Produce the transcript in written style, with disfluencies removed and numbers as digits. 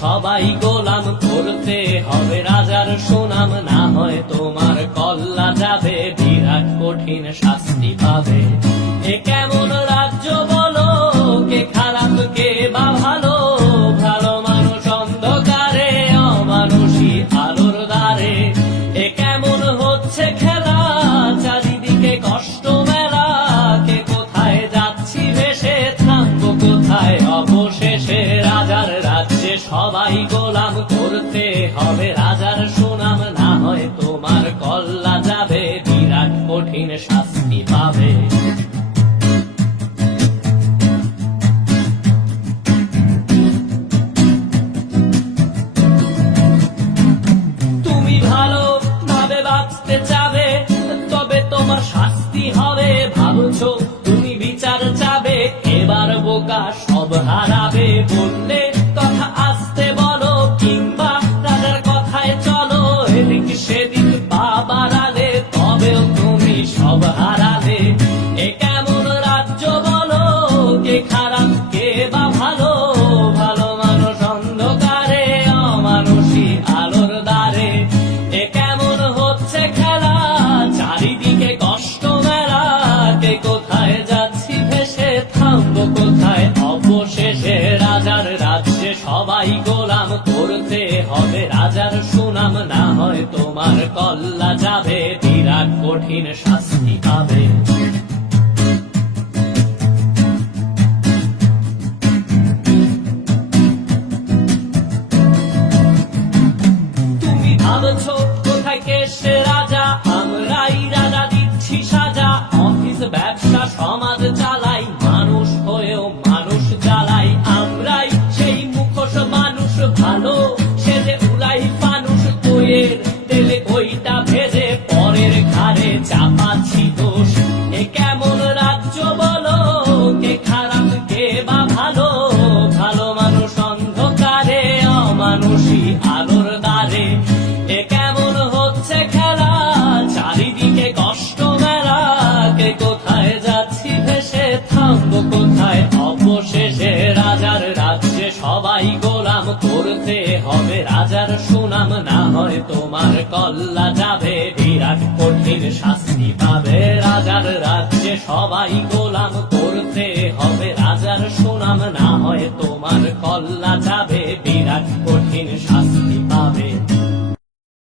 সবাই গোলাম, করতে হবে রাজার সুনাম, না হয় তোমার কল্লা যাবে, বিরাট কঠিন শাস্তি পাবে। এ কেমন রাজ্য বলো, কে খারাপ কে বা ভালো, ভালো মানুষ অন্ধকারে, অমানুষী আলোর দ্বারে। এ কেমন হচ্ছে খেলা, চারিদিকে কষ্ট মেলা, কে কোথায় যাচ্ছি ভেসে, থামবো কোথায় অবশেষে। রাজার রাজ্যে সবাই গোলাম, করতে হবে রাজার সুনাম, না হয় তোমার কল্লা যাবে, বিরাট কঠিন শাস্তি পাবে। তুমি ভালো ভাবে বাঁচতে চাবে, তবে তোমার শাস্তি হবে। ভাবছো তুমি বিচার চাবে, এবার বোকা সব হারাবে। বললে কথা আসতে বলো, কিংবা রাজার কথায় চলো, এদিক সেদিক পা বাড়ালে, তবেও তুমি সব হারালে। এ কেমন রাজ্য বলো, কে খারাপ কে বা ভালো, ভালো মানুষ অন্ধকারে, অমানুষী আলোর দ্বারে। এ কেমন হচ্ছে খেলা, চারিদিকে কষ্ট মেলা, কে কোথায় যাচ্ছি ভেসে, থামবো কোথায় অবশেষে। রাজার রাজ্যে সবাই গোলাম, করতে হবে রাজার সুনাম, না হয় তোমার কল্লা যাবে, বিরাট কঠিন শাস্তি পাবে। তুমি ভাবছো কোথায় কে সে রাজা, আমরাই রাজা দিচ্ছি সাজা। অফিস ব্যবসা সমাজ চালাই, মানুষ হয়েও মানুষ জ্বালাই। আমরাই সেই মুখোশ মানুষ ভালো, সেজে উড়াই ফানুষ বইয়ের তেলে ওইটা ভেজে, পরের ঘাড়ে চাপাচ্ছি দোষ। এ কেমন রাজ্য বলো, কে খারাপ কে বা ভালো, ভালো মানুষ অন্ধকারে, অমানুষী আলোর দ্বারে। এ কেমন হচ্ছে খেলা, চারিদিকে কষ্ট মেলা, কে কোথায় যাচ্ছি ভেসে, থামবো কোথায় অবশেষে। রাজার রাজ্যে সবাই গোলাম, করতে হবে রাজার সুনাম, না হয় তোমার কল্লা যাবে, বিরাট কঠিন শাস্তি পাবে। রাজার রাজ্যে সবাই গোলাম, করতে হবে রাজার সুনাম, না হয় তোমার কল্লা যাবে, বিরাট কঠিন শাস্তি পাবে।